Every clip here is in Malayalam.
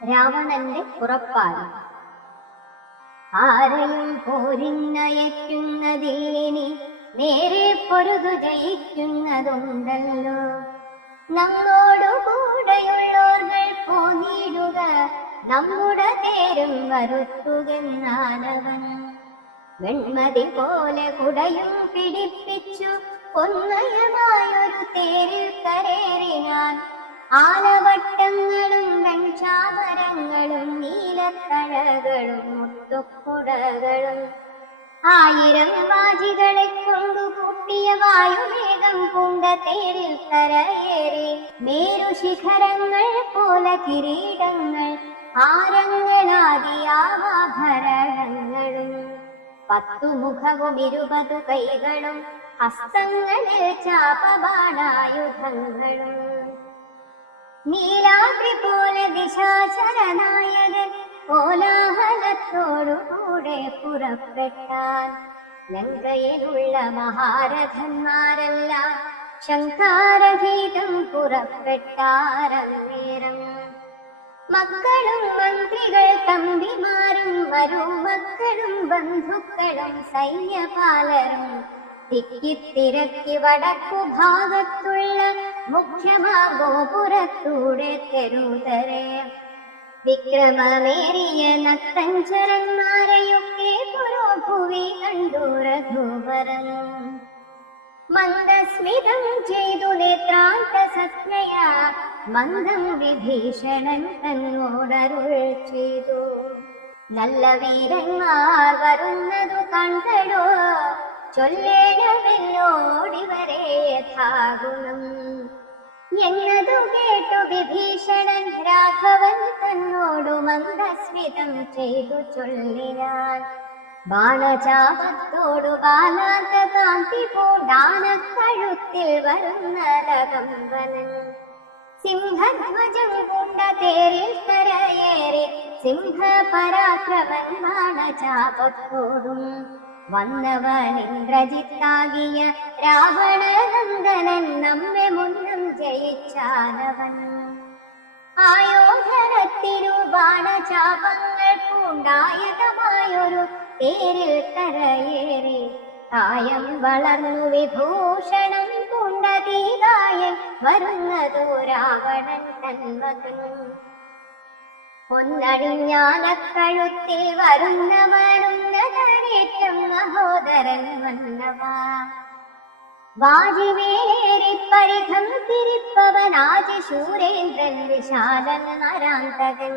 രാവണന്റെ പുറപ്പാട്. ആരെയും പോരിന്നയക്കുന്നതിനി നേരെ പൊരുതു ജയിക്കുന്നതുണ്ടല്ലോ. നമ്മോടു കൂടെയുള്ളോർകൾ പോന്നിടുക, നമ്മുടെ തേരും വരുത്തുകെന്നാനവൻ. വെൺമതി പോലെ കുടയും പിടിപ്പിച്ചു പൊന്നയമായൊരു തേരിൽ കരേറിനാൻ. ആലവട്ടങ്ങളും വെൺചാമരങ്ങളും നീലത്തഴകളും മുത്തുക്കുടകളും 1000 വാജികളെ കൊണ്ടു കൂട്ടിയ വായുവേഗം പൂണ്ട തേരിൽ കരയേറി. മേരുശിഖരങ്ങൾ പോലെ കിരീടങ്ങൾ, ഹാരങ്ങളാദിയാഭരണങ്ങളും 10 മുഖവും 20 കൈകളും ഹസ്തങ്ങളിൽ ചാപബാണായുധങ്ങളും. നീലാദ്രി പോലെ ദിശാചരനായകൻ കോലാഹലത്തോടുകൂടെ പുറപ്പെട്ടാൻ. ലങ്കയിലുള്ള മഹാരഥന്മാരെല്ലാം ശംഖാരഗീതം പുറപ്പെട്ടാരന്നേരം. മക്കളും മന്ത്രികൾ തമ്പിമാരും മരുമക്കളും ബന്ധുക്കളും സൈന്യപാലരും തിക്കിത്തിരക്കി വടക്കു ഭാഗത്തുള്ള മുഖ്യമാ ഗോപുരത്തൂടെ തെരുതരെ. വിക്രമമേറിയ നക്തഞ്ചരന്മാരെയൊക്കെ പുരോഭുവി കണ്ടു രഘുവരൻ. മന്ദസ്മിതം ചെയ്തു നേത്രാന്ത സജ്ഞയ മന്ദം വിഭീഷണൻ തന്നോടരുൾ ചെയ്തു. നല്ല വീരന്മാർ വരുന്നതു കണ്ടടോ, ചൊല്ലേണമെന്നോടിവരെ യഥാഗുണം എന്നതു കേട്ടു വിഭീഷണൻ രാഘവൻ തന്നോടു മന്ദസ്മിതം ചെയ്തു ചൊല്ലിനാൻ. ബാണചാപത്തോടു കാലാന്ത കാന്തി പൂണ്ടാനക്കഴുത്തിൽ വരുന്ന രകമ്പനൻ. സിംഹധ്വജം പൂണ്ട തേരിൽ കരയേറി സിംഹപരാക്രമൻ ബാണചാപത്തോടും വന്നവൻ ഇന്ദ്രജിത്താകിയ രാവണനന്ദനൻ നമ്മെ മുന്നം ജയിച്ചാനവൻ. ആയോധനത്തിരു ബാണചാപങ്ങൾ പൂണ്ടായകമായൊരു തേരിൽ കരയേറി. കായം വളർന്നു വിഭൂഷണം പൂണ്ടതീതായൻ വരുന്നതു രാവണൻ തന്മകൻ. പൊന്നണിഞ്ഞാലക്കഴുത്തിൽ വരുന്നവനുന്നതനേറ്റം മഹോദരൻ വന്നവ. വാജിവേലേറി പരിഘം തിരിപ്പവനാജി ശൂരേന്ദ്രൻ വിശാലൻ നരാന്തകൻ.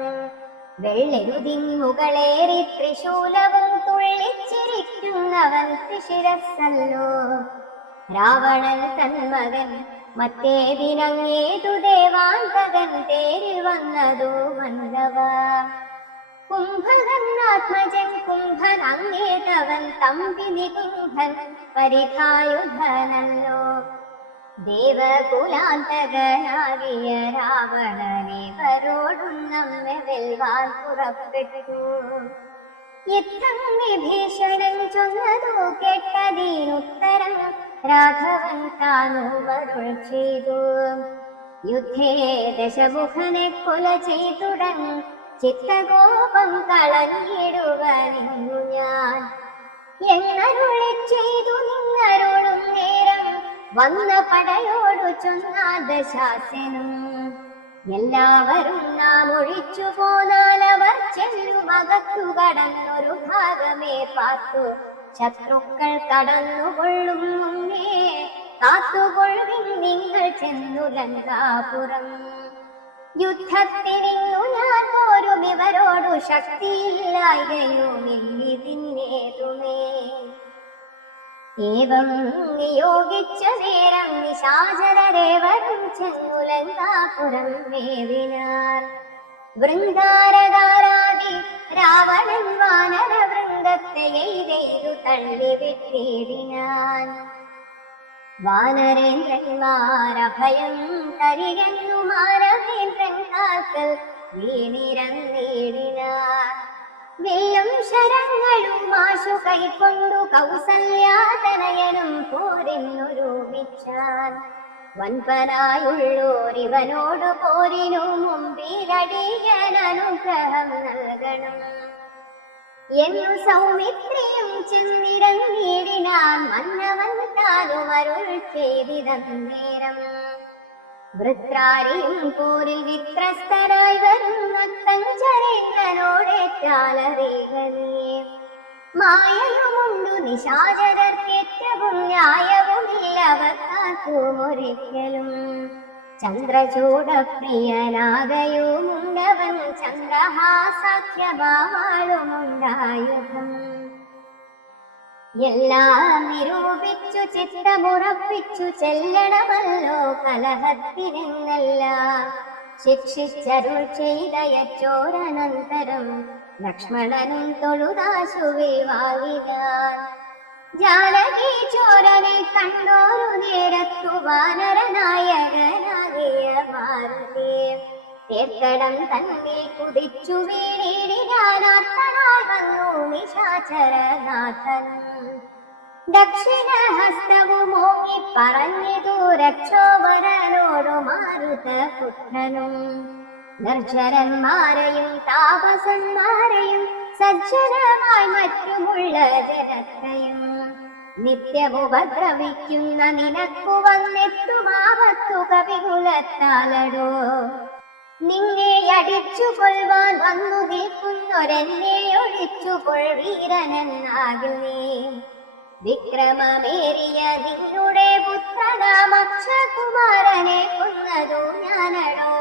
വെള്ളെരുതിൻ മുകളേറി ത്രിശൂലവും തുള്ളിച്ചിരിക്കുന്നവൻ ത്രിശിരസ്സല്ലോ. രാവണൻ തന്മകൻ മറ്റേതിനങ്ങേതു ദേവാന്തകൻ തേരിൽ വന്നതു മന്നവ. കുംഭകർണാത്മജൻ കുംഭൻ അങ്ങേതവൻ തമ്പി നികുംഭൻ പരിഖായുധനല്ലോ. ദേവകുലാന്തകനാകിയ രാവണനേവരോടും നമ്മെ വെൽവാൻ പുറപ്പെട്ടു. യുദ്ധം വിഭീഷണൻ ചൊന്നതു കേട്ടതിനുത്തരം രാഘവൻ താനുവരുൾ ചെയ്തു. യുദ്ധേ ദശമുഖനെ കൊല ചെയ്തുടൻ ചിത്തകോപം കളഞ്ഞിടുവനിന്നു ഞാൻ. എന്നരുളി ചെയ്തു നിന്നരുളും നേരം വന്ന പടയോടു ചൊന്നാൻ ദശാസ്യനും. എല്ലാവരും നാം ഒഴിച്ചു പോന്നാലവർ ചെല്ലുമകത്തു കടന്നൊരു ഭാഗമേ പാർത്തു. ശത്രുക്കൾ കടന്നുകൊള്ളും മുന്നേ കാത്തുകൊള്ളുവിൻ നിങ്ങൾ ചെന്നു ലങ്കാപുരം. യുദ്ധത്തിനിന്നു ഞാൻ പോരും ഇവരോടു ശക്തിയില്ലായകയുമില്ലിതിന്നേതുമേ. ഏവം നിയോഗിച്ച നേരം നിശാചരരേവരും ചെന്നു ലങ്കാപുരം മേവിനാർ. വൃന്ദാരകാരാദി രാവണൻ വാനര വൃന്ദത്തെ എയ്തെയ്തു തള്ളിവിട്ടിടിനാൻ. വാനരേന്ദ്രന്മാരഭയം തരികന്നു മാനവേന്ദ്രൻ കാൽക്കൽ വീണിരന്നേടിനാർ. വില്ലും ശരങ്ങളും ആശു കൈക്കൊണ്ടു കൗസല്യാതനയനും പോരെന്നു രൂപിച്ചാൻ. വൻപനായുള്ളോരിവനോട് പോരിനു മുമ്പിലടിയൻ അനുഗ്രഹം നൽകണം എന്നു സൗമിത്രിയും ചെന്നിരങ്ങിടിനാൻ മന്നവൻ താനും അരുൾ ചെയ്തിതന്നേരം. വൃത്രാരിയും പോരിൽ വിത്രസ്തരായി വരുന്ന തഞ്ചരേന്ദ്രനോടേറ്റാലറികനേ. മായയുമുണ്ടു നിശാചരർക്കേറ്റവും ന്യായവുമില്ലവർക്കാർക്കുമൊരിക്കലും. ചന്ദ്രചൂടപ്രിയനാകയുമുണ്ടവൻ ചന്ദ്രഹാസാഖ്യമാളുമുണ്ടായുധം. എല്ലാം നിരൂപിച്ചു ചിത്തമുറപ്പിച്ചു ചെല്ലണമല്ലോ കലഹത്തിനെന്നെല്ലാം. ശിക്ഷിച്ചരുൾ ചെയ്തയച്ചോരനന്തരം ലക്ഷ്മണനും തൊഴുതാശുവിൽ വാങ്ങിനാൻ. ജാനകി ചോരനെ കണ്ടോരു നേരത്തു വാനരനായകനാകിയ മാരുതി തീർക്കടം തന്നിൽ കുതിച്ചു വീണിടിനാനാർത്തനായി വന്നു നിശാചരനാഥൻ. ദക്ഷിണഹസ്തവുമോങ്ങി പറഞ്ഞിതു രക്ഷോവരനോടു മാരുതപുത്രനും. നിർജ്ജരന്മാരെയും താപസന്മാരെയും സജ്ജനമായി മറ്റുമുള്ള ജനത്തെയും നിത്യമുപദ്രവിക്കുന്ന നിനക്കു വന്നെത്തുമാവത്തു കവികുലത്താലടോ. നിന്നെ അടിച്ചു കൊൽവാൻ വന്നു നിൽക്കുന്നൊരെന്നെ ഒഴിച്ചു കൊൾവീരനെന്നാകിൽ നീ. വിക്രമമേറിയ നിന്നുടെ പുത്രനാം അക്ഷകുമാരനെ കൊന്നതു ഞാനടോ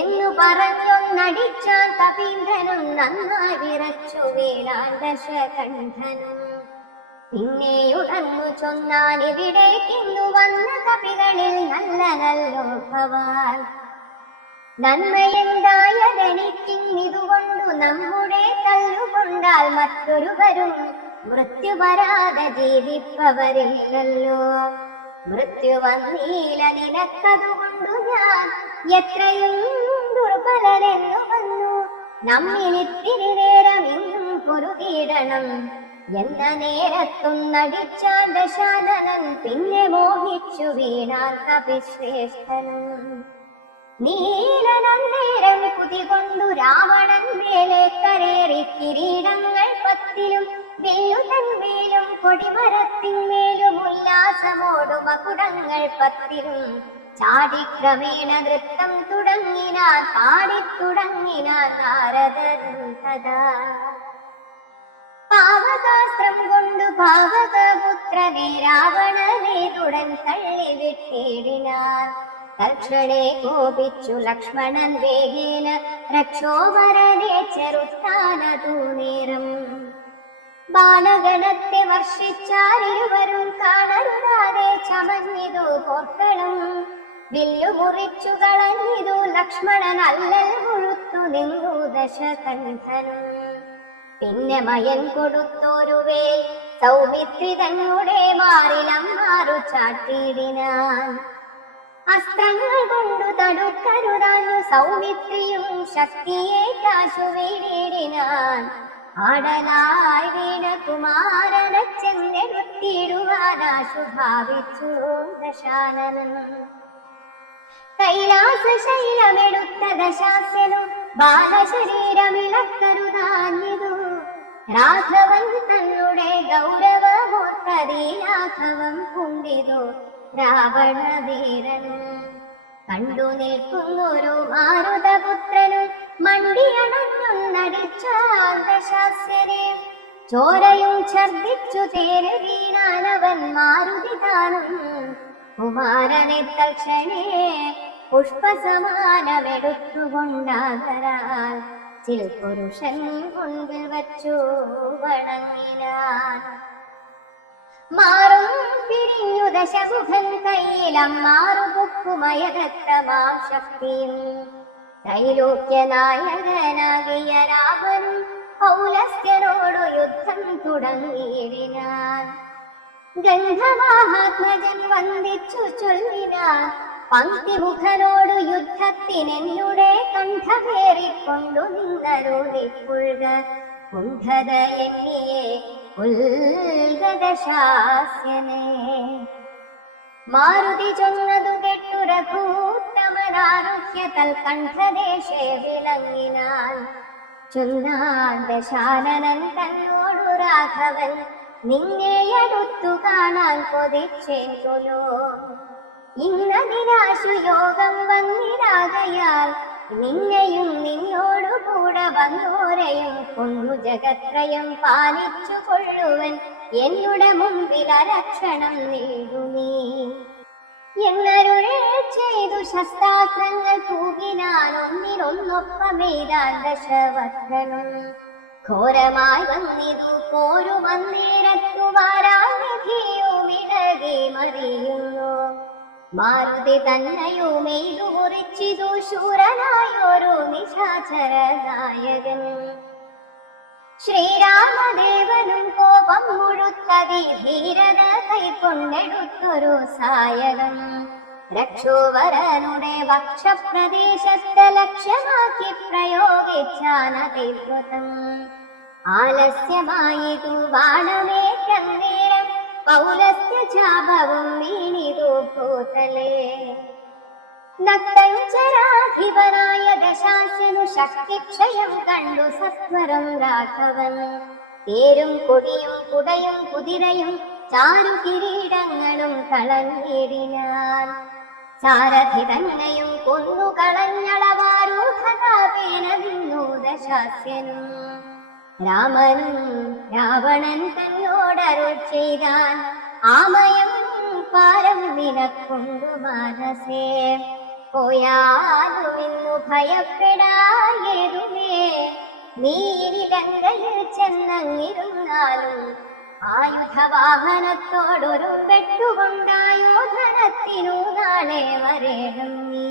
എന്നു പറഞ്ഞൊന്നടിച്ചാൻ കവീന്ദ്രനും നന്നായി വിറച്ചു വീണാൻ ദശകണ്ഠനും. പിന്നെയുടന്നു ചൊന്നാൻ ഇവിടേക്കിന്നു വന്ന കവികളിൽ നല്ല നല്ലോ ഭവാൻ. നന്മയെന്തായതെനിക്കിന്നിതുകൊണ്ടു നമ്മുടെ തല്ലുകൊണ്ടാൽ മറ്റൊരുവരും മൃത്യു വരാതെ ജീവിപ്പവരില്ലല്ലോ. മൃത്യു വന്നീല നിനക്കതുകൊണ്ടു ഞാൻ എത്രയും ദുർബലനെന്നു വന്നു. നമ്മിനിത്തിരി നേരം ഇന്നും പൊരുതിയിടണം എന്ന നേരത്തൊന്നടിച്ചാൻ ദശാനനൻ. പിന്നെ മോഹിച്ചു വീണാൻ കപിശ്രേഷ്ഠനും. നീലനന്നേരം കുതികൊണ്ടു രാവണൻ മേലെ കരേറി കിരീടങ്ങൾ 10 വില്ലുതന്മേലും കൊടിമരത്തിന്മേലും ഉല്ലാസമോടു മകുടങ്ങൾ 10 ചാടിക്രമേണ നൃത്തം തുടങ്ങിനാൻ പാടിത്തുടങ്ങിനാൻ നാരദൻ തഥാ. പാവകാസ്ത്രം കൊണ്ടു പാവകപുത്രനെ രാവണനേതുടൻ തള്ളിവിട്ടിടിനാൻ. തൽക്ഷണേ കോപിച്ചു ലക്ഷ്മണൻ വേഗേന രക്ഷോവരനെ ചെറുത്താനതു നേരം. ബാണഗണത്തെ വർഷിച്ചാരിരുവരും കാണരുതാതെ ചമഞ്ഞിതു പോർക്കളും. വില്ലു മുറിച്ചു കളഞ്ഞിതു ലക്ഷ്മണൻ അല്ലൽ മുഴുത്തു നിന്നു ദശകണ്ഠനും. പിന്നെ മയൻ കൊടുത്തോരു വേൽ സൗമിത്രി തങ്ങളുടെ മാറിലമ്മാറു ചാട്ടിയിടിനാൻ. അസ്ത്രങ്ങൾ കൊണ്ടു തടുക്കരുതാഞ്ഞു സൗമിത്രിയും ശക്തിയെ കാശു വീണിടിനാൻ. ആടലായി വീണ കുമാരനെ ചെന്നെടുത്തിടുവാനാശു ഭാവിച്ചു ദശാനനൻ. കൈലാസ ശൈലമെടുത്ത ദശാസ്യനും ബാലശരീരമിളക്കരുതാഞ്ഞിതു. രാഘവൻ തന്നുടെ ഗൗരവമോർത്തതീലാഘവം പൂണ്ടിതു രാവണവീരൻ. കണ്ടു നിൽക്കുന്നൊരു മാരുതപുത്രനും മണ്ടിയണഞ്ഞൊന്നടിച്ചാൽ ദശാസ്യനെ. ചോരയും ഛർദിച്ചു തേര് വീണാനവൻ മാരുതി താനും. കുമാരനെ തൽക്ഷണേ പുഷ്പസമാനമെടുത്തുകൊണ്ടാകരാൽ ചിൽപുരുഷൻ മുൻപിൽ വച്ചു വണങ്ങിനാൻ. മാറും പിരിഞ്ഞു ദശമുഖൻ കയ്യിലമ്മാറു ബുക്കുമയരക്തമാം ശക്തിയും. ത്രൈലോക്യനായകനാകിയ രാവനും പൗലസ്ത്യനോടു യുദ്ധം തുടങ്ങിയിടിനാൻ. ഗന്ധമാഹാത്മജൻ വന്ദിച്ചു ചൊല്ലിനാൻ. പങ്ക്തിമുഖനോടു യുദ്ധത്തിനെന്നുടെ കണ്ഠമേറിക്കൊണ്ടു നിന്നരുളിപ്പുഴുക. കുണ്ഠത എന്നിയെ ഉൽഗദശാസ്യനെ. മാരുതി ചൊന്നതു കെട്ടു രഘൂത്തമനാരുഹ്യ തൽകണ്ഠദേശേ വിളങ്ങിനാൻ. ചൊന്നാൻ ദശാനനൻ തന്നോടു രാഘവൻ, നിന്നെയടുത്തു കാണാൻ കൊതിച്ചെങ്കുലോ. ഇന്നതിനാശു യോഗം വന്നിരാകയാൽ, നിന്നെയും നിന്നോടു കൂടെ വന്നോരെയും കൊണ്ടു ജഗത്രയം പാലിച്ചു കൊള്ളുവൻ എന്നുടെ മുമ്പിൽ അരക്ഷണം നേടു നീ. എന്നരുളേ ചെയ്തു ശസ്ത്രാസ്ത്രങ്ങൾ തൂകിനാൻ ഒന്നിനൊന്നൊപ്പമെയ്താൻ ദശവക്രനും. ഘോരമായി വന്നിതു പോരുമന്നേരത്തു വാരാനിധിയുമിളകി മറിയുന്നു. മാരുതി തന്നയുമെയ്തു കുറിച്ചിതു ശൂരനായൊരു നിശാചര നായകൻ. ശ്രീരാമദേവനും കോപം മുഴുത്തതി ധീരത കൈക്കൊണ്ടെടുത്തൊരു സായകം. രക്ഷോവരനുടെ വക്ഷപ്രദേശത്തെ ലക്ഷ്യമാക്കി പ്രയോഗിച്ചാനതിവ്രതം. ആലസ്യമായിതു ബാണമേറ്റന്നേരം പൗലസ്ത്യ ചാപവും വീണിതു ഭൂതലേ. നക്തഞ്ചരാധിപനായ ദശാസ്യനു ശക്തിക്ഷയം കണ്ടു സത്വരം രാഘവൻ. തേരും കൊടിയും കുടയും കുതിരയും ചാരു കിരീടങ്ങളും കളഞ്ഞിടിനാൻ. സാരഥി തന്നെയും കൊന്നു കളഞ്ഞളവാരൂഢതാപേന നിന്നു ദശാസ്യനും. രാമനും രാവണൻ തന്നോടരുൾ ചെയ്താൻ, ആമയം പാരം നിനക്കൊണ്ടു മാനസേ. പോയാലും ഇന്നു ഭയപ്പെടായേതുമേ, നീ ഇനി ലങ്കയിൽ ചെന്നങ്ങിരുന്നാലും ആയുധവാഹനത്തോടൊരു വെട്ടുകൊണ്ടായോധനത്തിനു നാളെ വരേണം നീ.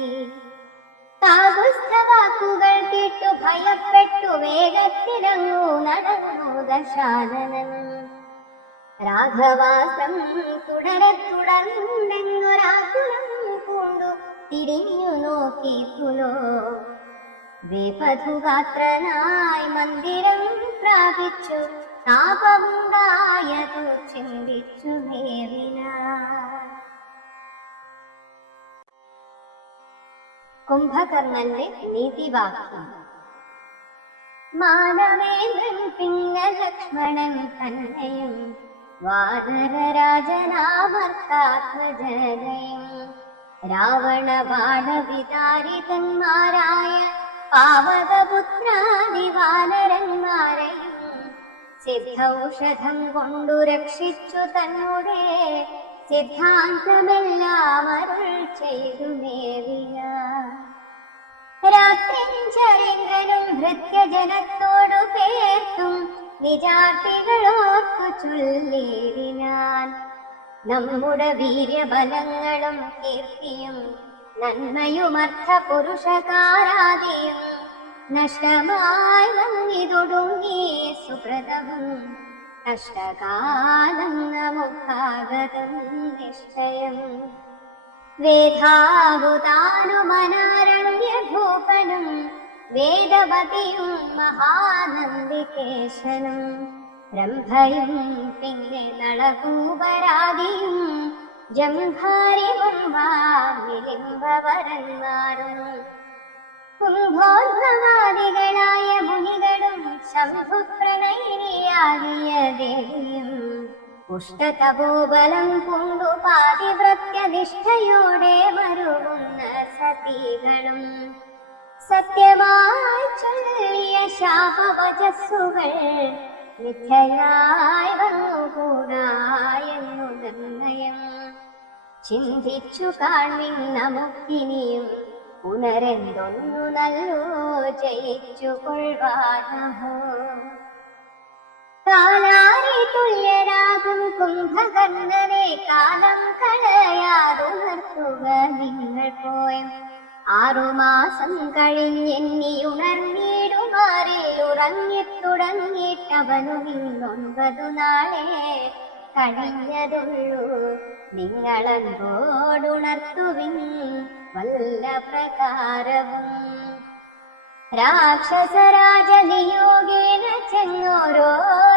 കാകുസ്ഥവാക്കുകൾ കേട്ടു ഭയപ്പെട്ടു വേഗത്തിലങ്ങു നടന്നു ദശാനനൻ. രാഘവാസ്ത്രം തുടർന്നെന്നൊരാകുലം പൂണ്ടു തിരിഞ്ഞു നോക്കി പുലോ. വേപധുഗാത്രനായി മന്ദിരം പ്രാപിച്ചു താപമുണ്ടായതു ചിന്തിച്ചു മേവിനാൻ. കുംഭകർണന്റെ നീതിവാക്യം. മാനവേന്ദ്രൻ പിന്നെ ലക്ഷ്മണൻ തന്നെയും വാനരരാജനാമർത്താത്മജനയും രാവണ ബാണവിതാരിതന്മാരായ പാവകപുത്രാദിവാനരന്മാരെയും സിദ്ധൌഷധം കൊണ്ടു രക്ഷിച്ചു തന്നോടെ സിദ്ധാന്തമെല്ലാം അരുൾ ചെയ്തു മേവിന. രാത്രിഞ്ചരേന്ദ്രനും ഭൃത്യജനത്തോടു പേർത്തും നിജാർത്തികളോർത്തു ചൊല്ലിടിനാൻ. നമ്മുടെ വീര്യബലങ്ങളും കീർത്തിയും നന്മയുമർത്ഥ പുരുഷകാരാദിയും നഷ്ടമായി വന്നിതൊടുങ്ങി സുഹൃതവും കഷ്ടകാലം നമുക്കാഗതം നിശ്ചയം. വേദാവുതാനുമനാരണ്യഭൂപനും വേദവതിയും മഹാനന്ദികേശനും രംഭയും പിന്നെ നളകൂപരാദിയും ജംഭാരിവും വാമിലിംബവരന്മാരും കുംഭോദ്ഭവാദികളായ മുനികളും ശംഭുപ്രണയിനിയാകിയ ദേവിയും പുഷ്ടതപോബലം കൊണ്ടു പാതിവ്രത്യനിഷ്ഠയോടെ വരുന്ന സതികളും സത്യമായി ചൊല്ലിയ ശാപവചസ്സുകൾ മിഥ്യയായി വന്നുകൂടായെന്നു നിർണയം. ചിന്തിച്ചു കാൺമിൻ നമുക്കിനിയും പുനരെന്തൊന്നു നല്ലോ ജയിച്ചു കൊള്ളുവാനഹോ. കാലാരി തുല്യരാകും കുംഭകർണനെ കാലം കളയാതുണർത്തുക നിങ്ങൾ പോയും. 6 മാസം കഴിഞ്ഞെന്നിയുണർന്നിടുമാറിൽ ഉറങ്ങിത്തുടങ്ങിയിട്ടവനു 9 നാളെ കഴിഞ്ഞതുള്ളൂ. നിങ്ങളൻപോടുണർത്തുവിൻ വല്ല പ്രകാരവും. രാക്ഷസരാജനിയോഗേന ചെന്നോരോ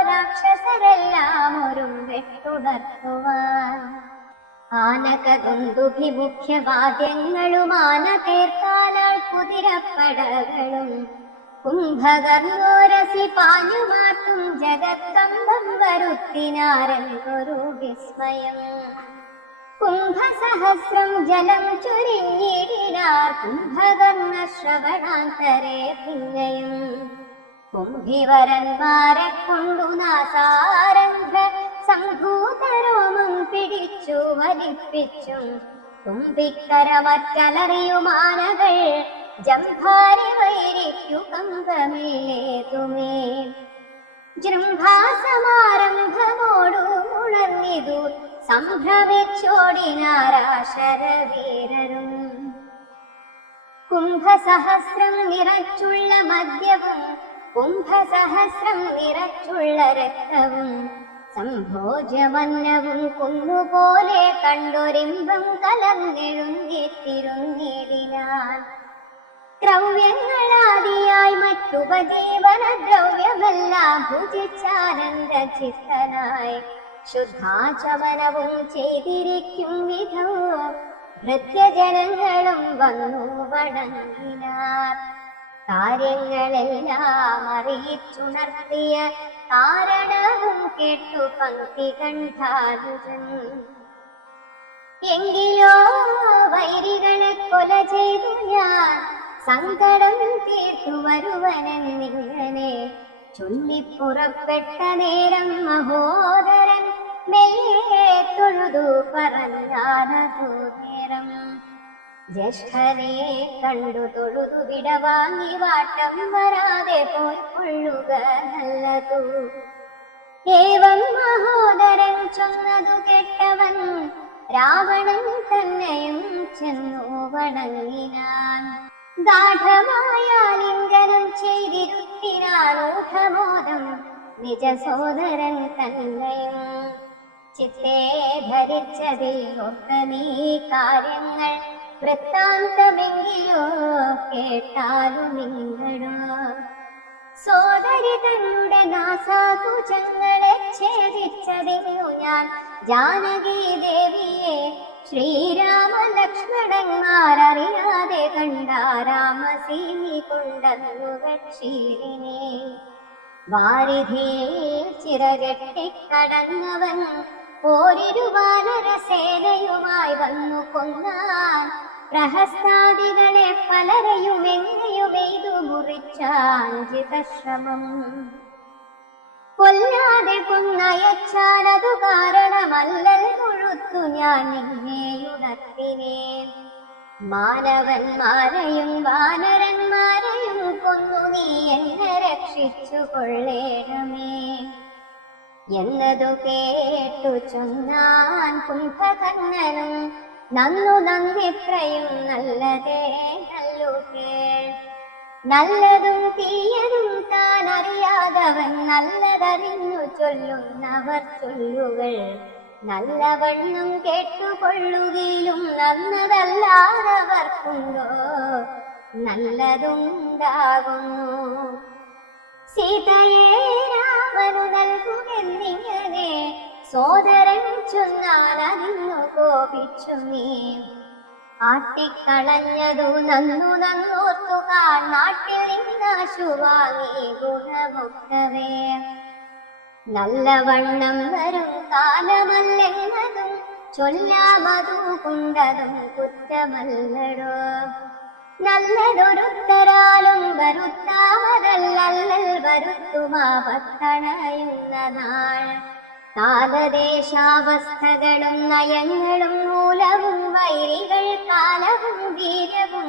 രാക്ഷസരെല്ലാം ഒരു വെട്ടുണർത്തുവാൻ ആനകദുന്ദുഭിമുഖ്യവാദ്യങ്ങളും ആന തീർത്താലാൾ കുതിരപ്പടകളും കുംഭകർണോരസി പാഞ്ഞുമാർത്തും ജഗത്കമ്പം വരുത്തിനാരെന്നൊരു വിസ്മയം. കുംഭസഹസ്രം ജലം ചൊരിഞ്ഞിടിനാർ കുംഭകർണ ശ്രവണാന്തരെ പിന്നെയും. കുംഭിവരന്മാരെ കൊണ്ടു നാസാരംഭ സംഭൂതരോമം പിടിച്ചു വലിപ്പിച്ചും തുമ്പിക്കരമറ്റലറിയുമാനകൾ ജംഭാരി വൈരിക്കു കമ്പമില്ലേതുമേ. ജൃംഭാസമാരംഭമോടു ഉണർന്നിതു സംഭ്രമിച്ചോടിനാരാശരവീരരും. കുംഭസഹസ്രം നിറച്ചുള്ള മദ്യവും കുംഭസഹസ്രം നിറച്ചുള്ള രക്തവും സംഭോജ്യമന്നവും കുന്നുപോലെ കണ്ടൊരിമ്പം കലർന്നെഴുന്നേറ്റിരുന്നിടിനാൻ. ദ്രവ്യങ്ങളാദിയായി മറ്റുപജീവന ദ്രവ്യമെല്ലാം ഭുജിച്ചാനന്ദ ചിത്തനായി ശുദ്ധാചമനവും ചെയ്തിരിക്കും വിധം ഭൃത്യജനങ്ങളും വന്നു വണങ്ങിനാർ. കാര്യങ്ങളെല്ലാം അറിയിച്ചുണർത്തിയ കാരണവും കേട്ടു പങ്ക്തി കണ്ഠാനുജൻ. എങ്കിലോ വൈരികളെ കൊല ചെയ്തു ഞാൻ സങ്കടം തീർത്തു വരുവനെന്നിങ്ങനെ ചൊല്ലിപ്പുറപ്പെട്ട നേരം മഹോദരൻ മെല്ലെ തൊഴുതു പറഞ്ഞാനതു നേരം. ജ്യേഷ്ഠനെ കണ്ടു തൊഴുതു വിടവാങ്ങി വാട്ടം വരാതെ പോയിക്കൊള്ളുക നല്ലതു. ഏവം മഹോദരൻ ചൊന്നതു കേട്ടവൻ രാവണൻ തന്നെയും ചെന്നു വണങ്ങിനാൻ. ഗാഠമായ ലിംഗനം ചെയ്തിരുത്തിനാണൂഢമോദം നിജ സോദരൻ തന്നെയും. ചിത്തേ ധരിച്ചതിൽ ഒത്ത നീ കാര്യങ്ങൾ വൃത്താന്തമെങ്കിലോ കേട്ടാലു നിങ്ങളോ. സോദരി തന്നുടെ നാസാകുചങ്ങളെ ഛേദിച്ചതിന്നു ഞാൻ ജാനകി ദേവിയെ ശ്രീരാമ ലക്ഷ്മണന്മാരറിയാതെ കണ്ട രാമസീനി കൊണ്ടന്നു വക്ഷീരിനെ. വാരിധിയിൽ ചിറകെട്ടിക്കടന്നവൻ പോരിരുവാനരസേനയുമായി വന്നു കൊന്നാൻ. പ്രഹസ്താദികളെ പലരെയും എങ്ങയുമെയ്തു മുറിച്ചാഞ്ചിതശ്രമം. കൊല്ലാതെ കൊന്നയച്ചാലതു കാരണമല്ലൽ മുഴുത്തു ഞാൻ നിന്നെയുണർത്തിനേ. മാനവന്മാരെയും വാനരന്മാരെയും കൊന്നു നീ എന്നെ രക്ഷിച്ചു കൊള്ളേണമേ എന്നതു കേട്ടു ചൊന്നാൻ കുംഭകർണനും. നന്നു നന്നിത്രയും നല്ലതേ നല്ലു കേൾ. നല്ലതും തീയതും താൻ അറിയാതവൻ നല്ലതറിഞ്ഞു ചൊല്ലുന്നവർ ചൊല്ലുകൾ നല്ലവണ്ണം കേട്ടുകൊള്ളുകയിലും നന്നതല്ലാതവർക്കുണ്ടോ നല്ലതുണ്ടാകുന്നു. സീതയെ രാമനു നൽകുമെന്നിങ്ങനെ സോദരൻ ചൊന്നാൽ അതിന്നു കോപിച്ചു നീ. ആട്ടിക്കളഞ്ഞതു നന്നു നന്നോർത്തു നാട്ടിൽ നിന്നാശു വാങ്ങി ഗുണമൊക്കവേ. നല്ലവണ്ണം വരും കാലമല്ലെന്നതും ചൊല്ലാമതു കൊണ്ടതും കുറ്റമല്ലടോ. നല്ലതൊരുത്തരാലും വരുത്താമതല്ലൽ വരുത്തുമാപത്തണയുന്ന നാൾ. കാലദേശാവസ്ഥകളും നയങ്ങളും മൂലവും വൈരികൾ കാലവും വീര്യവും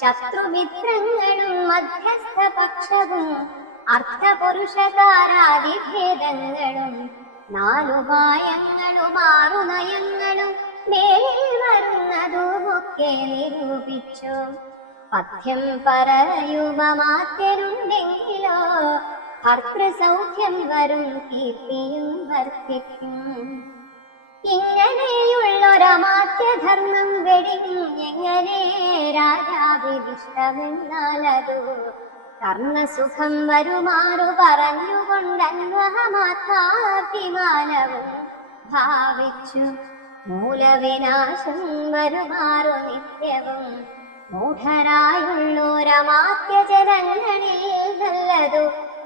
ശത്രുമിത്രങ്ങളും മധ്യസ്ഥപക്ഷവും അർത്ഥപുരുഷകാരാദിഭേദങ്ങളും നാലുപായങ്ങളും ആറു നയങ്ങളും മേലിൽ വരുന്നതുമൊക്കെ നിരൂപിച്ചു. പഥ്യം പറയുമമാത്യരുണ്ടെങ്കിലോ ഭർത്തൃസൗഖ്യം വരും കീർത്തിയും വർദ്ധിക്കും. ഇങ്ങനെയുള്ളൊരമാത്യധർമ്മം വെടിഞ്ഞു എങ്ങനെ രാജാവിദിഷ്ടമെന്നാലതു കർണസുഖം വരുമാറു പറഞ്ഞുകൊണ്ടന്വഹമാത്മാഭിമാനവും ഭാവിച്ചു. മൂലവിനാശം വരുമാറു നിത്യവും മൂഢരായുള്ളോരമാത്യ ജനങ്ങളിൽ നല്ലതു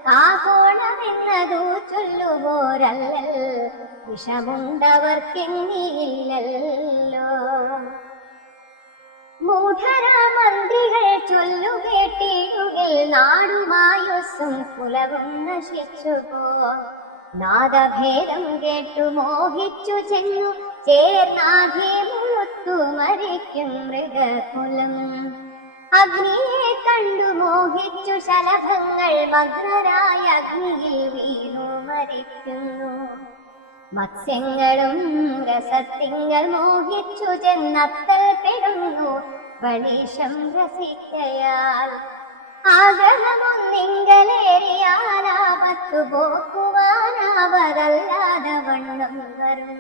ആഗോളമെന്നതു ചൊല്ലുവോരല്ലൽ വിഷമുണ്ടവർക്കെന്നില്ലല്ലോ. മൂഢരാമന്ത്രികൾ ചൊല്ലുകേട്ടിടുകിൽ നാടുമായുസ്സും കുലവും നശിച്ചുപോ. നാദഭേദം കേട്ടു മോഹിച്ചു ചെന്നു ചേർന്നാകെ മുഴുത്തു മരിക്കും മൃഗകുലം. അഗ്നിയെ കണ്ടു മോഹിച്ചു ശലഭങ്ങൾ മഗ്നരായ അഗ്നിയിൽ വീണു മരിക്കുന്നു. മത്സ്യങ്ങളും രസത്തിങ്ങൾ മോഹിച്ചു ചെന്നത്തൽ പെടുന്നു വണീഷം രസിക്കയാൽ. ആഗ്രഹമൊന്നിങ്കലേറിയാലാപത്തു പോക്കുവാനാവതല്ലാതെ വണ്ണം വരും.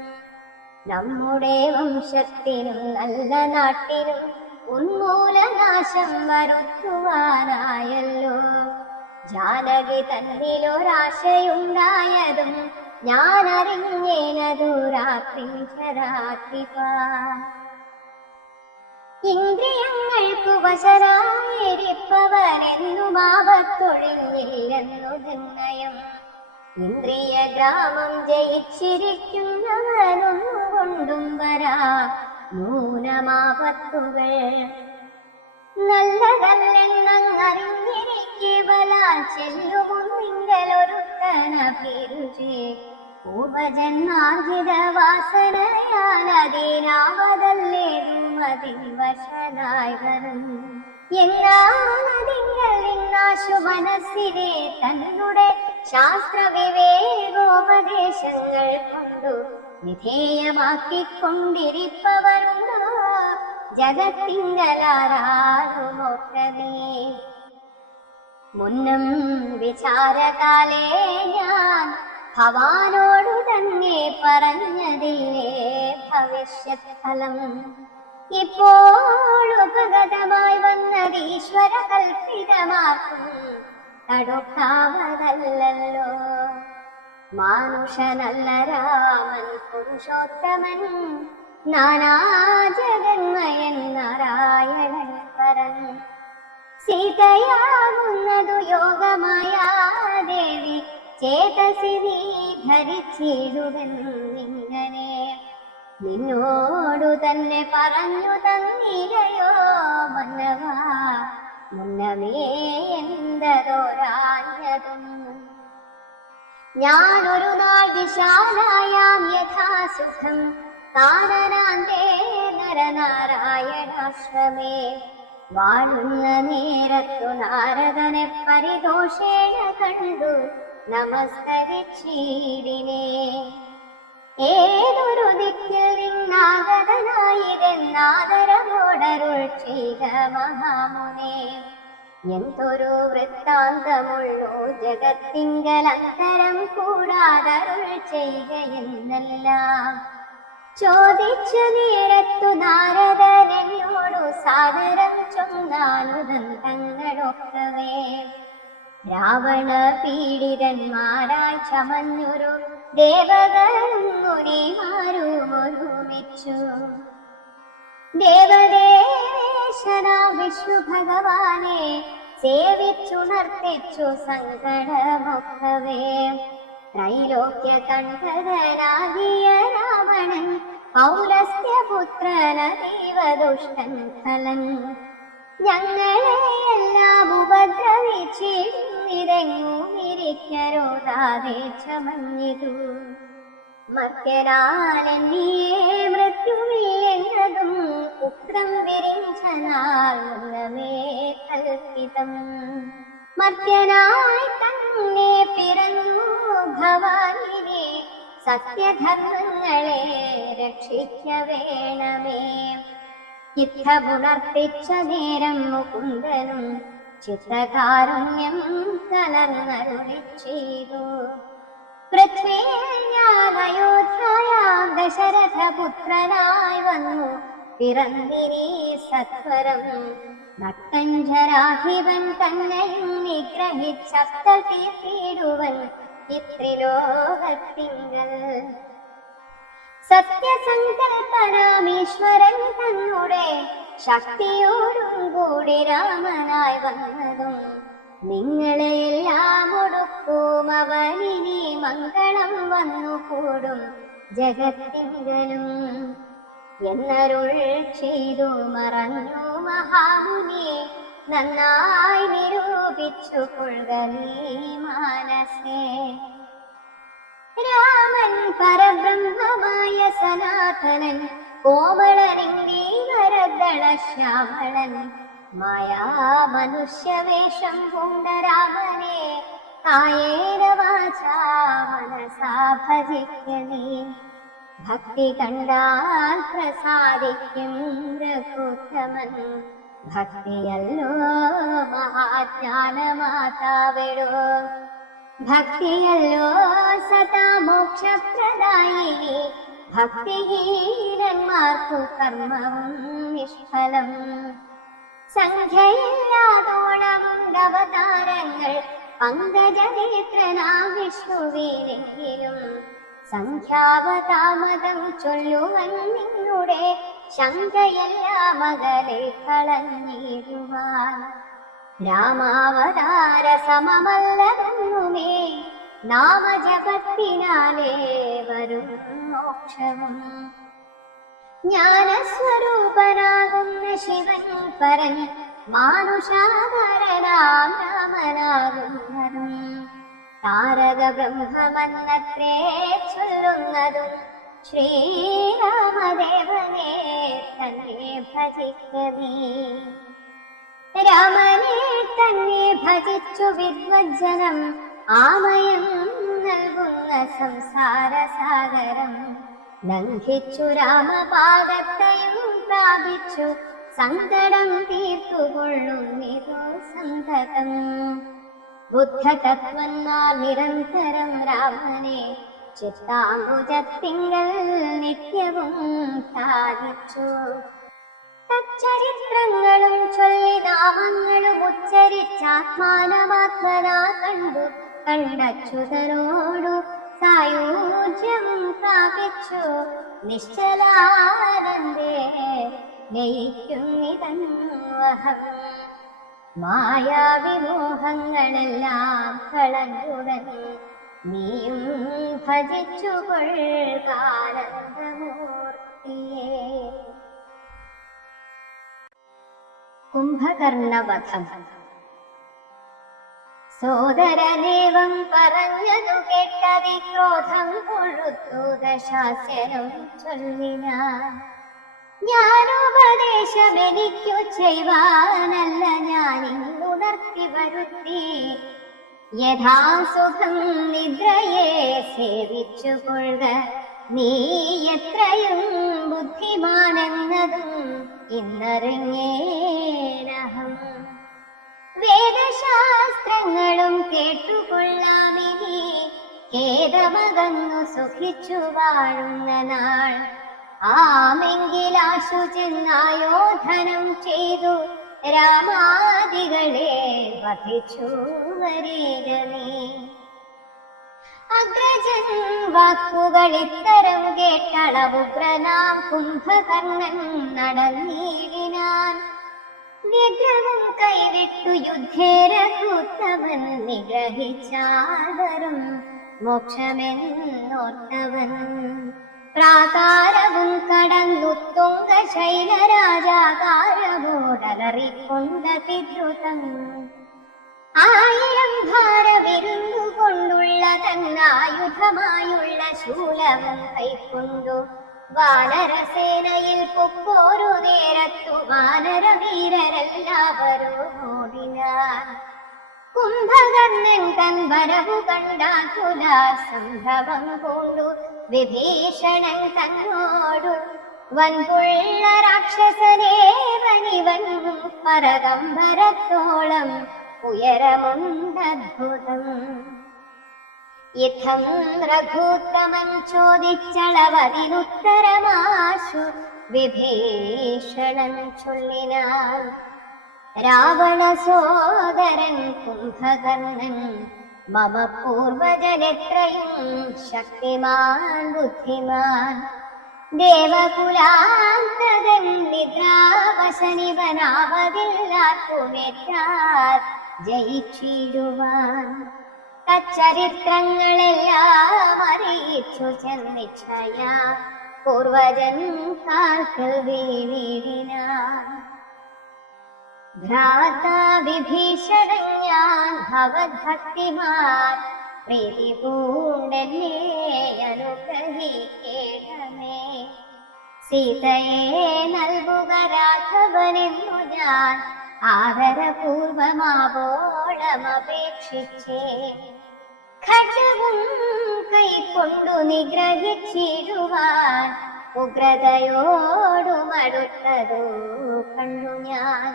നമ്മുടെ വംശത്തിനും നല്ല നാട്ടിനും ഉന്മൂലനാശം വരുത്തുവാനായല്ലോ. ജാനകി തന്നിലൊരാശയുണ്ടായതും ഞാനറിഞ്ഞേനതു രാത്രിരാത്രിപാൽ. ഇന്ദ്രിയങ്ങൾക്കു വശരായിരിപ്പവരെന്നും ആപത്തൊഴിഞ്ഞില്ലെന്നു നിർണയം. ഇന്ദ്രിയ ഗ്രാമം ജയിച്ചിരിക്കുന്നവനൊന്നുകൊണ്ടും വരാ നൂനമാപത്തുകൾ. നല്ലതല്ലെന്നറിഞ്ഞിരിക്കവലാൽ ചെല്ലുമൊന്നിങ്കലൊരുത്തന പേരുചേ. പൂർവജന്മാർജിത വാസനയാലതീനാവതല്ലേതും അതിൽ വശനായി വരും. എന്നാതിങ്ങൾ നിന്നാശു മനസ്സിനെ തന്നുടെ ശാസ്ത്ര വിവേകോപദേശങ്ങൾ കൊണ്ടു വിധേയമാക്കിക്കൊണ്ടിരിപ്പവരുണ്ടോ ജഗത്തിങ്കലാരാകുമോക്കമേ. മുന്നും വിചാരകാലേ ഞാൻ ഭവാനോടു തന്നെ പറഞ്ഞതില്ലേ ഭവിഷ്യത് ഫലം. ഇപ്പോഴുപഗതമായി വന്നത് ഈശ്വര കൽപ്പിതമാക്കും തടുക്കാവതല്ലോ. മാനുഷനല്ല രാമൻ പുരുഷോത്തമൻ നാനാജഗന്മയൻ നാരായണൻ പരൻ. സീതയാകുന്നതു യോഗമായ ദേവി ചേതസി നീ ധരിച്ചിടുവെന്നിങ്ങനെ നിന്നോടു തന്നെ പറഞ്ഞു തന്നിരയോ മന്നവാ മുന്നമേ എന്തതോരാഞ്ഞതും. ഞാനൊരു നാൾ വിശാലായാം യഥാസുഖം താനനാന്തേ നരനാരായണാശ്രമേ. വാഴുന്ന നേരത്തു നാരദനെ പരിദോഷേണ കണ്ടു നമസ്കരിച്ചീടിനെ. ഏതൊരു ദിക്കിൽ നിന്നാഗതനായിതെന്നാദരവോടരുൾ ചെയ്ത മഹാമുനെ. എന്തൊരു വൃത്താന്തമുള്ളൂ ജഗത്തിങ്കലന്തരം കൂടാതരുൾ ചെയ്യുകയെന്നെല്ലാം ചോദിച്ച നേരത്തു നാരദനെന്നോടു സാദരം ചൊന്നാനുദം തങ്ങളൊക്കവേ. രാവണ പീഡിതന്മാരായി ചമഞ്ഞൊരു ദേവകളും മുനിമാരും ഒരുമിച്ചു. ദേവദേവേശന വിഷ്ണു ഭഗവാനെ സേവിച്ചുണർത്തിച്ചു സങ്കടമൊക്കവേ. ത്രൈലോക്യ കണ്ഠകനാകിയ രാവണൻ പൗലസ്ത്യപുത്രനതീവ ദുഷ്ടൻ ഫലൻ. ഞങ്ങളെയെല്ലാം ഉപദ്രവിച്ചിരുന്നിതെങ്ങുമിരിക്കരുതാതെ ചമഞ്ഞിതു. മർത്യനാലെന്നിയെ മൃത്യുവില്ലെന്നതും ഉക്രം വിരിഞ്ചനാൽ മുന്നമേ കൽപ്പിതം. മർത്യനായി തന്നെ പിറന്നു ഭവാനിനെ സത്യധർമ്മങ്ങളെ രക്ഷിക്ക വേണമേ. ചിത്തപുണർത്തിച്ച നേരം മുകുന്ദനും ചിത്തകാരുണ്യം കലർന്നരുളി ചെയ്തു. പൃഥ്വിയാമയോധ്യായാം ദശരഥപുത്രനായി വന്നു പിറന്നിനി സത്വരം. ഭക്തഞ്ജരാധിപൻ തന്നെയും നിഗ്രഹിച്ചപ്ത തീർത്തിടുവൻ ഇത്രിലോകത്തിങ്കൽ. സത്യസങ്കൽപ്പനാമീശ്വരൻ തന്നുടെ ശക്തിയോടും കൂടി രാമനായി വന്നതും നിങ്ങളെയെല്ലാം ഒടുക്കും അവനിനി മംഗളം വന്നു കൂടും ജഗത്തിങ്കലും എന്നരുൾ ചെയ്തു മറഞ്ഞു മഹാമുനി നന്നായി നിരൂപിച്ചു കൊള്ളുക നീ മാനസേ. രാമൻ പരബ്രഹ്മമായ സനാതനൻ കോമളരിംഗീവരദള ശ്യാമളൻ മായാ മനുഷ്യവേഷം പൂണ്ട രാമനെ കായേന വാചാ മനസാ ഭജിക്കണേ. ഭക്തി കണ്ടാൽ പ്രസാദിക്കും രഘുത്തമൻ ഭക്തിയല്ലോ മഹാജ്ഞാനമാതാവിടോ. ഭക്തിയല്ലോ സദാ മോക്ഷപ്രദായിനി ഭക്തിഹീനന്മാർക്കു കർമ്മവും നിഷ്ഫലം. സംഖ്യയില്ലാതോളമുണ്ടവതാരങ്ങൾ പങ്കജനേത്രനാം വിഷ്ണുവിനെങ്കിലും സംഖ്യാവതാമതം ചൊല്ലുവൻ നിന്നുടെ ശങ്കയെല്ലാം മകളെ കളഞ്ഞിടുവാൻ. രാമാവതാര സമമല്ലതെന്നുമേ നാമജപത്തിനാലേ വരും മോക്ഷവും. ജ്ഞാനസ്വരൂപനാകുന്ന ശിവൻ പരൻ മാനുഷാകരനാം രാമനാകുന്നതും താരക ബ്രഹ്മമന്നത്രേ ചൊല്ലുന്നതും ശ്രീരാമദേവനെ തന്നെ ഭജിക്കവേ. രാമനെ തന്നെ ഭജിച്ചു വിദ്വജ്ജനം ആമയം നൽകുന്ന സംസാര സാഗരം ലംഘിച്ചു രാമപാദത്തെയും പ്രാപിച്ചു സങ്കടം തീർത്തുകൊള്ളുന്നിതു സന്തതം. ബുദ്ധതത്വന്മാർ നിരന്തരം രാമനെ ചിത്താംബുജത്തിങ്കൽ നിത്യവും സാധിച്ചു. തച്ചരിത്രങ്ങളും ചൊല്ലി നാമങ്ങളും ഉച്ചരിച്ചാത്മാനമാത്മനാ കണ്ടു കണ്ടച്യുതനോടു സായുജ്യവും പ്രാപിച്ചു നിശ്ചലാനന്ദേ ലയിക്കുന്നിതന്വഹം. മായാവിമോഹങ്ങളെല്ലാം കളഞ്ഞുടൻ നീയും ഭജിച്ചു കൊള്ളുകാനന്ദമൂർത്തിയേ. കുംഭകർണവധം. സോദരനേവം പറഞ്ഞതു കേട്ട വിക്രോധം കൊഴുത്തു ദശാസ്യനും ചൊല്ലിനാൻ. ജ്ഞാനോപദേശമെനിക്കു ചെയ്യുവാനല്ല ഞാനിന്നുണർത്തി വരുത്തി യഥാസുഖം നിദ്രയെ സേവിച്ചു കൊള്ളുക നീ എത്രയും ബുദ്ധിമാനെന്നതും ഇന്നറിഞ്ഞേനഹം. വേദശാസ്ത്രങ്ങളും കേട്ടുകൊള്ളാമിനി ഖേദമകന്നു സുഖിച്ചു വാഴുന്ന നാൾ. ആമെങ്കിലാശു ചെന്നായോധനം ചെയ്തു രാമാദികളെ വധിച്ചു വരീരനീ. അഗ്രജൻ വാക്കുകൾ ഇത്തരം കേട്ടളവുഗ്രനാം കുംഭകർണൻ നടന്നീടിനാൻ. വ്യഗ്രവും കൈവിട്ടു യുദ്ധേ രഘുത്തവൻ നിഗ്രഹിച്ചാദരും മോക്ഷമെന്നോർത്തവൻ. പ്രാകാരവും കടന്നു തുങ്ക ശൈലരാജാകാരമോടലറിക്കൊണ്ട പിതൃതം. 1000 ഭാരവിരുന്നു കൊണ്ടുള്ള തന്നായുധമായുള്ള ശൂലവും കൈക്കൊണ്ടു വാനരസേനയിൽ പൊക്കോരു നേരത്തു വാനരവീരരെല്ലാവരും ഓടിനാർ. കുംഭകർണൻ തൻ വരവു കണ്ടാകുല സംഭവം കൊണ്ടു വിഭീഷണൻ തന്നോടു വൻപുള്ള രാക്ഷസനേവനിവൻ പരകമ്പരത്തോളം ഉയരമുണ്ടദ്ഭുതം. യുദ്ധം രഘുത്തമൻ ചോദിച്ചളവതിനുത്തരമാശു വിഭീഷണൻ ചൊല്ലിനാൻ. രാവണ സോദരൻ കുംഭകർണൻ മമ പൂർവജനെത്രയും ശക്തിമാൻ ബുദ്ധിമാൻ. ദേവകുലാന്തകൻ നിദ്രാവശനിവനാവതില്ലാക്കുമേറ്റാൽ ജയിച്ചിടുവാൻ തച്ചരിത്രങ്ങളെല്ലാം അറിയിച്ചു ചെന്നിച്ഛയ പൂർവജൻ കാൽക്കൽ വീണിടിനാൻ. ഭ്രാതാ വിഭീഷണൻ ഞാൻ ഭവദ്ഭക്തിമാൻ പ്രീതി പൂണ്ടെന്നെ അനുഗ്രഹിക്കേണമേ. സീതയെ നൽകുക രാഘവനെന്നു ഞാൻ ആദരപൂർവമാവോളം അപേക്ഷിച്ചേ. ഖഡ്ഗവും കൈക്കൊണ്ടു നിഗ്രഹിച്ചിടുവാൻ ഉഗ്രതയോടുമടുത്തതു കണ്ടു ഞാൻ.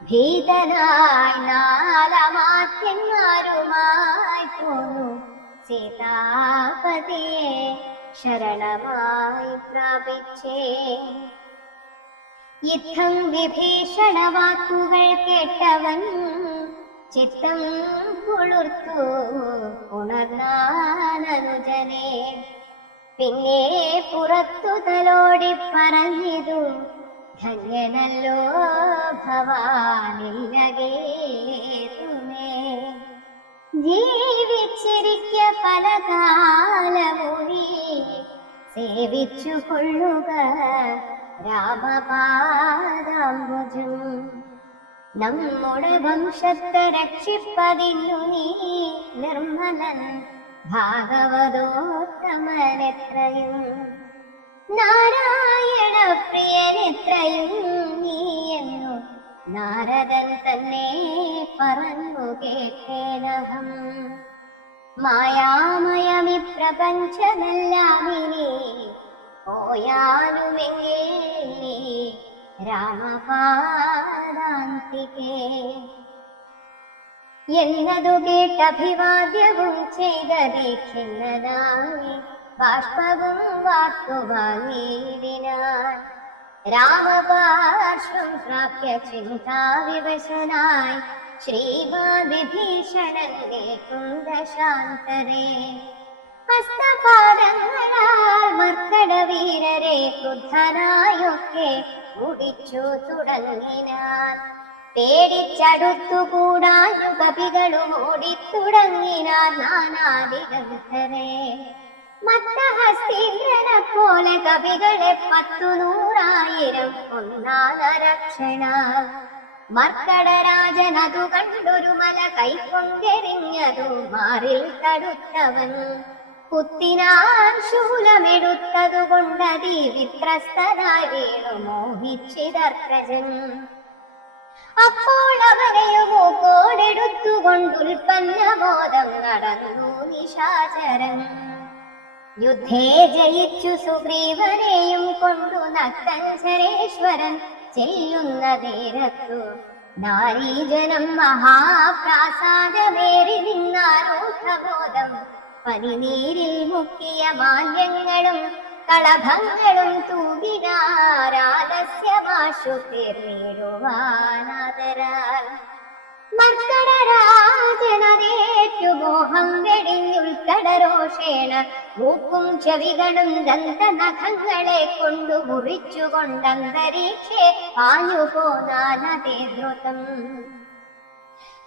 ഭീതനായി നാലമാത്യന്മാരുമായി പോന്നു സീതാപതിയെ ശരണമായി പ്രാപിച്ചേ. യുദ്ധം വിഭീഷണ വാക്കുകൾ കേട്ടവൻ ചിത്തം കുളിർത്തു ഉണർന്നാനനുജനെ. പിന്നെ പുറത്തു തലോടി പറഞ്ഞിതു ധന്യനല്ലോ ഭവാനില്ലകേതുമേ. ജീവിച്ചിരിക്ക പല കാലമൂടി സേവിച്ചു കൊള്ളുക രാമപാദാംബുജം. നമ്മുടെ വംശത്തെ രക്ഷിപ്പതിന്നു നീ നിർമ്മലൻ ഭാഗവതോത്തമനെത്രയും നാരായണ പ്രിയനെത്രയും നീയെന്നു നാരദൻ തന്നെ പറഞ്ഞു കേട്ടേനഹം. മായാമയമി പ്രപഞ്ചമെല്ലാം ഇനി പോയാലുമെങ്കിൽ നീ രാമപാദാന്തികേ എന്നതു കേട്ടഭിവാദ്യവും ചെയ്തതീക്ഷിന്നതായി ബാഷ്പവും വാർത്തുവാങ്ങിയിടിനാൻ. രാമപാർശ്വം പ്രാപ്യ ചിന്താവിവശനായി ശ്രീമാവിഭീഷണന്റെ കുന്ദശാന്തരേ. ഹസ്തപാദങ്ങളാൽ മർക്കടവീരരെ ക്രുദ്ധനായൊക്കെ മുടിച്ചു തുടങ്ങിനാൻ. പേടിച്ചടുത്തുകൂടാഞ്ഞു കപികളും ഓടിത്തുടങ്ങിനാൻ നാനാദിഗന്ധരെ. മത്തഹസ്തീന്ദ്രനെ പോലെ കവികളെ 100,000 കൊന്നാനരക്ഷണ. മർക്കടരാജനതു കണ്ടൊരു മല കൈക്കൊണ്ടെറിഞ്ഞതു മാറിൽ തടുത്തവൻ. കുത്തിനാൻ ശൂലമെടുത്തതു കൊണ്ടതി വിത്രസ്തനായി വീണു മോഹിച്ചിതർക്കജൻ. അപ്പോൾ അവരെയും മൂക്കോടെടുത്തുകൊണ്ടുൽപ്പന്നബോധം നടന്നു നിശാചരൻ. യുദ്ധേ ജയിച്ചു സുഗ്രീവനെയും കൊണ്ടു നക്തഞ്ചരേശ്വരൻ ചെയ്യുന്ന നേരത്തു നാരീജനം മഹാപ്രാസാദമേറി നിന്നാരൂഢബോധം. പനിനീരിൽ മുക്കിയ മാല്യങ്ങളും കളഭങ്ങളും തൂകിനാരാലസ്യമാശു തീർന്നിടുവാനാദരാൽ. മർക്കടരാജനതേറ്റു മോഹം വെടിഞ്ഞുൾക്കടരോഷേണ മൂക്കും ചെവികളും ദന്തനഖങ്ങളെ കൊണ്ടു മുറിച്ചുകൊണ്ടന്തരീക്ഷേ പാഞ്ഞുപോനാനതേ ദ്രുതം.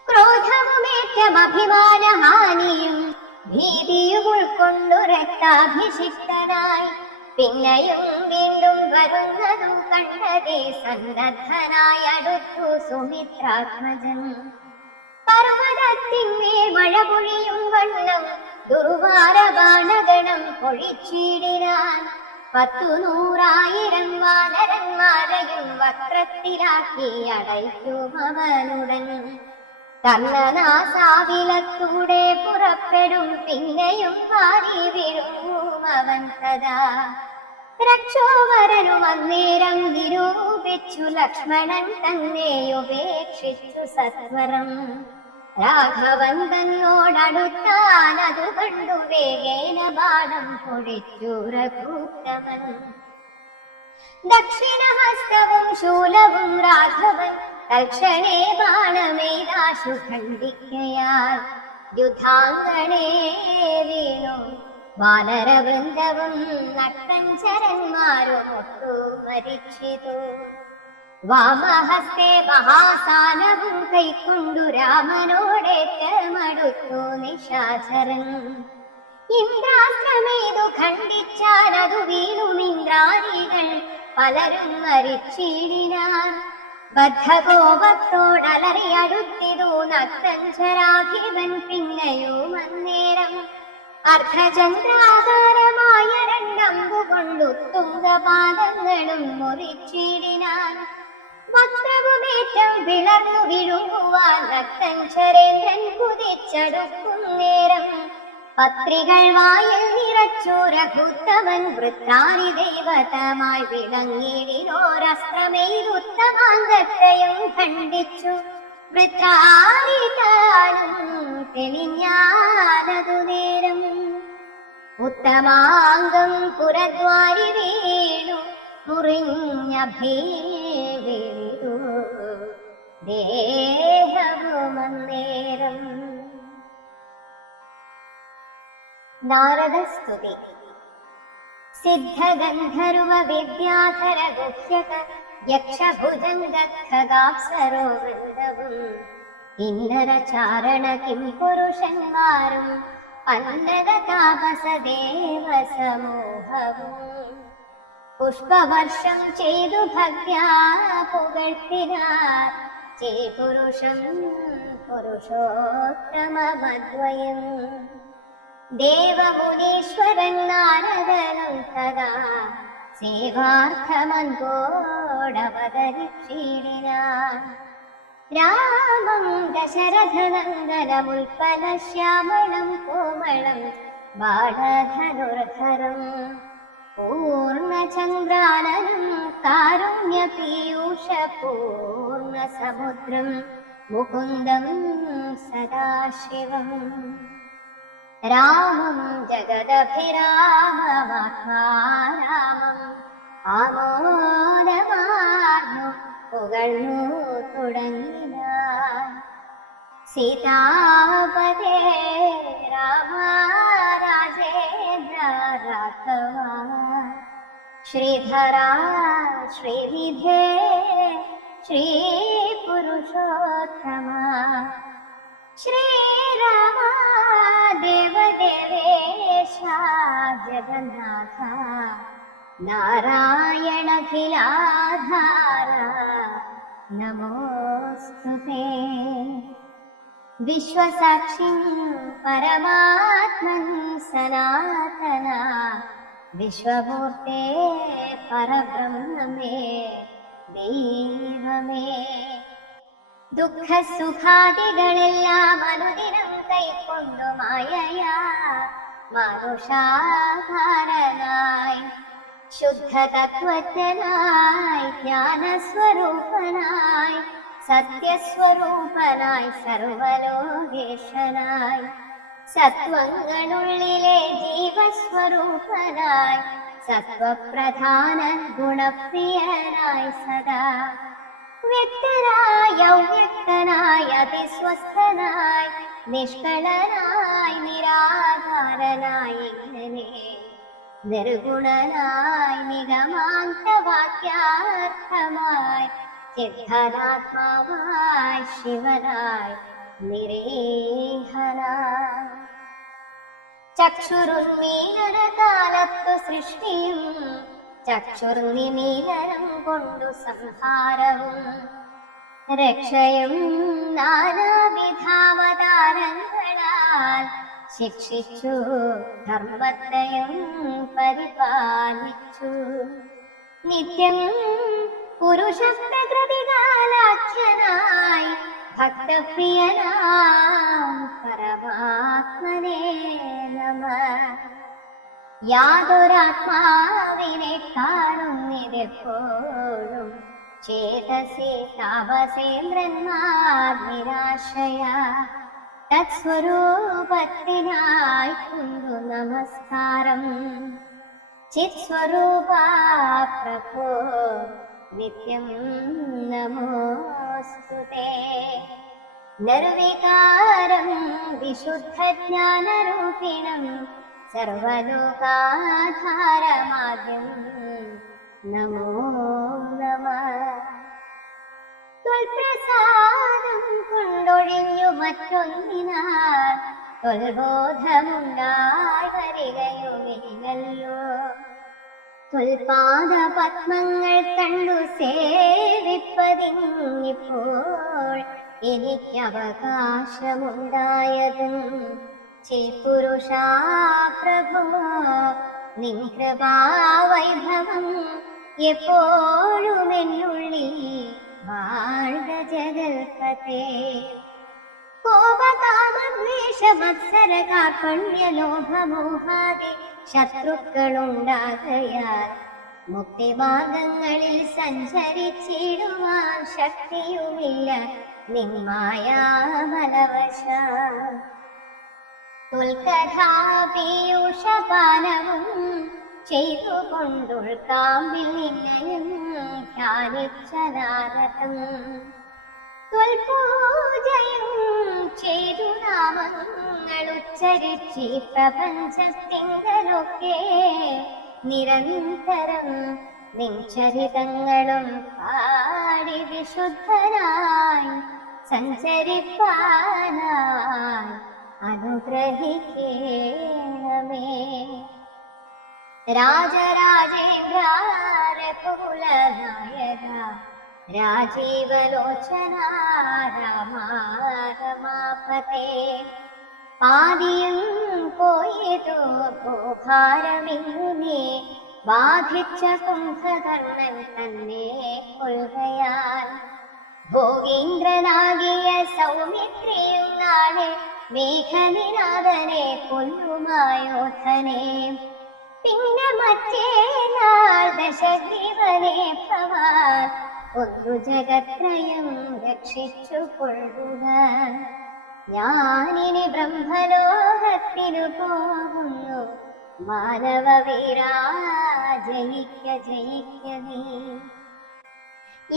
ക്രോധവുമേറ്റമഭിമാനഹാനിയും ഭീതിയും ഉൾക്കൊണ്ടു രക്താഭിഷിക്തനായി പിന്നെയും വീണ്ടും വരുന്നതു കണ്ടതേ സന്നദ്ധനായി അടുത്തു സുമിത്രാത്മജൻ. പർവ്വതത്തിന്മേൽ മഴ പൊഴിയും വണ്ണം ദുർവാരബാണഗണം പൊഴിച്ചിടിനാൻ. 100,000 വാനരന്മാരെയും വക്രത്തിലാക്കി അടയ്ക്കും അവനുടൻ. കർണനാസാവിലത്തൂടെ പുറപ്പെടും പിന്നെയും വാരി വീഴും അവൻ സദാ. രക്ഷോവരനും അന്നേരം നിരൂപിച്ചു ലക്ഷ്മണൻ തന്നെ ഉപേക്ഷിച്ചു സത്വരം. രാഘവൻ തന്നോടടുത്താൻ അതു കണ്ടു വേഗേന ബാണം പൊഴിച്ചു രഘുത്തമൻ. ദക്ഷിണഹസ്തവും ശൂലവും രാഘവൻ തൽക്ഷണേ ബാണമേതാശു ഖണ്ഡിക്കയാൽ യുദ്ധാംഗണേ വീണു വാനരവൃന്ദവും നക്തഞ്ചരന്മാരും ഒട്ടു മരിച്ചിതു. വാമഹസ്തേ മഹാസാനവും കൈക്കൊണ്ടു രാമനോടേറ്റമടുത്തു നിശാചരൻ. ഇന്ദ്രാസ്ത്രമേതു ഖണ്ഡിച്ചാലതു വീണുമിന്ദ്രാരികൾ പലരും മരിച്ചിടിനാർ. ബദ്ധകോപത്തോടലറി അടുത്തിതു നക്തഞ്ചരാധിപൻ പിന്നെയും അന്നേരം അർദ്ധചന്ദ്രാകാരമായ രണ്ടമ്പുകൊണ്ടു തുംഗപാദങ്ങളും മുറിച്ചിടിനാൻ. വസ്ത്രവുമേറ്റം വിളർന്നു വിഴുങ്ങുവാൻ നക്തഞ്ചരേന്ദ്രൻ കുതിച്ചടുക്കും നേരം പത്രികൾ വായിൽ നിറച്ചു രഘുത്തമൻ വൃത്രാരി ദൈവതമായി വിളങ്ങിടിനോരസ്ത്രമെയ്തുത്തമാംഗത്തെയും ഖണ്ഡിച്ചു. വൃത്രാരിതാനും തെളിഞ്ഞാലതു നേരം ഉത്തമാംഗം പുരദ്വാരി വീണു മുറിഞ്ഞ ഭീവിളിതു ദേഹവുമന്നേരം. നാരദസ്തുതി. സിദ്ധഗന്ധർവ വിദ്യാധര ഗുഹ്യക യക്ഷഭുജംഗാപ്സരോ വൃന്ദവും കിന്നര ചാരണ കിം പുരുഷന്മാരും അന്നദ താപസ ദേവ സമൂഹവും പുഷ്പവർഷം ചെയ്തു ഭക്യാ പുകഴ്ത്തിനാർ ചേപുരുഷം പുരുഷോത്തമമദ്വയം. ദേവമുനീശ്വരൻ നാരദനും തഥാ സേവാർത്ഥമൻപോടവതരിച്ചിടിനാൻ. രാമം ദശരഥനന്ദനമുൽപ്പലശ്യാമളം കോമളം ബാണധനുർധരം പൂർണ്ണചന്ദ്രാനനം കാരുണ്യപീയൂഷ പൂർണ്ണസമുദ്രം മുകുന്ദം സദാശിവം. രാമം ജഗദഭിരാമമാത്മാരാമം ആമോദമാർന്നു പുകഴ്ന്നു തുടങ്ങിനാൻ. സീതാപതേ രാമ രാജേന്ദ്ര രാഘവ ശ്രീധരാ ശ്രീവിധേ ശ്രീപുരുഷോത്തമ ശ്രീരാമ ദേവദേവേശ ജഗന്നാഥ നാരായണഖിലാധാര നമോസ്തുതേ. വിശ്വസാക്ഷിം പരമാത്മൻ സനാതന വിശ്വമൂർത്തേ പരബ്രഹ്മമേ ദൈവമേ. ദുഃഖസുഖാദികളെല്ലാം അനുദിനം കൈക്കൊണ്ടു മായയാ മാനുഷാകാരനായി ശുദ്ധതത്വജ്ഞനായി ജ്ഞാനസ്വരൂപനായി സത്യസ്വരൂപനായി സർവലോകേശനായി സത്വങ്ങളുള്ളിലെ ജീവസ്വരൂപനായി സത്വപ്രധാന ഗുണപ്രിയനായി സദാ വ്യക്തനായി അവ്യക്തനായി അതിസ്വസ്ഥനായി നിഷ്കളനായി നിരാധാരനായി ഇങ്ങനെ നിർഗുണനായി നിഗമാന്തവാക്യാർത്ഥമായി ചിദ്ധനാത്മാവായി ശിവനായി നിരേഹനായി. ചക്ഷുരുന്മീലന കാലത്തു സൃഷ്ടിയും ചക്ഷുർനിമീലനം കൊണ്ടു സംഹാരവും രക്ഷയും നാനാവിധാവതാരങ്ങളാൽ ശിക്ഷിച്ചു ധർമ്മത്തെയും പരിപാലിച്ചു. നിത്യം പുരുഷപ്രകൃതികാലാഖ്യനായി ഭക്തപ്രിയനാം പരമാത്മനേ നമഃ. യാതൊരാത്മാവിനെ കാണുന്നിതെപ്പോഴും ചേതസി താപസേന്ദ്രന്മാർ നിരാശയ തത്സ്വരൂപത്തിനായി കൊണ്ടു നമസ്കാരം. ചിത്സ്വരൂപ പ്രഭോ നിത്യം നമോസ്തുതേ. നിർവികാരം വിശുദ്ധജ്ഞാനരൂപിണം സർവലോകാധാരമാദ്യം നമോ നമഃ. ത്വൽപ്രസാദം കൊണ്ടൊഴിഞ്ഞു മറ്റൊന്നിനാൽ ത്വൽബോധമുണ്ടായി വരികയുമില്ലല്ലോ. ത്വൽപാദ പത്മങ്ങൾ കണ്ടു സേവിപ്പതിന്നിപ്പോൾ എനിക്കവകാശമുണ്ടായതും ചിൽപുരുഷാ പ്രഭോ. നിൻ കൃപാവൈഭവം എപ്പോഴും എന്നുള്ളിൽ വാഴ്ക ജഗൽപതേ. കോപകാമദ്വേഷമത്സര കാർപ്പണ്യലോഭമോഹാദി ശത്രുക്കളുണ്ടാകയാൽ മുക്തിമാർഗങ്ങളിൽ സഞ്ചരിച്ചിടുവാൻ ശക്തിയുമില്ല നിന്മായാബലവശാൽ. തുൽക്കഥാപീയൂഷപാനവും ചെയ്തുകൊണ്ടുൾക്കാമ്പിൽ നിന്നയും ധ്യാനിച്ച നാരദം. ത്വൽപൂജയും ചെയ്തു നാമങ്ങൾ ഉച്ചരിച്ച് പ്രപഞ്ചത്തിങ്കലൊക്കെ നിരന്തരം നിൻ ചരിതങ്ങളും പാടി വിശുദ്ധനായി സഞ്ചരിപ്പാനായി അനുഗ്രഹിക്കണമേ. രാജരാജേന്ദ്ര രഘുകുലനായക രാജീവലോചന രാമാ രമാപതേ. പാതിയും പോയതോ ഭാരമിങ്ങുനേ ബാധിച്ച കുംഭകർണൻ തന്നെ കൊൽകയാൽ. ഭോഗീന്ദ്രനാകിയ സൗമിത്രിയും നാളെ മേഘനിനാഥനെ കൊല്ലുമായോധനെ. പിന്നെ മറ്റേ നാൾ ദശഗ്രീവനെ ഭവാൻ ഒന്നു ജഗത്രയം രക്ഷിച്ചു കൊള്ളുക. ഞാനിനി ബ്രഹ്മലോകത്തിനു പോകുന്നു. മാനവവീരാ ജയിക്ക ജയിക്ക നീ.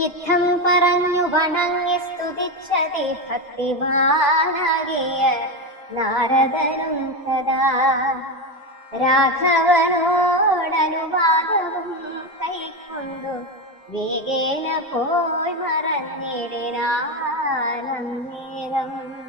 യുദ്ധം പറഞ്ഞു വണങ്ങി സ്തുതിച്ചതി ഭക്തിമാനാകിയ നാരദനും തഥാ. രാഘവനോടനുവാദവും കൈക്കൊണ്ടു വേഗേന പോയി മറഞ്ഞിടിനാനന്നേരം.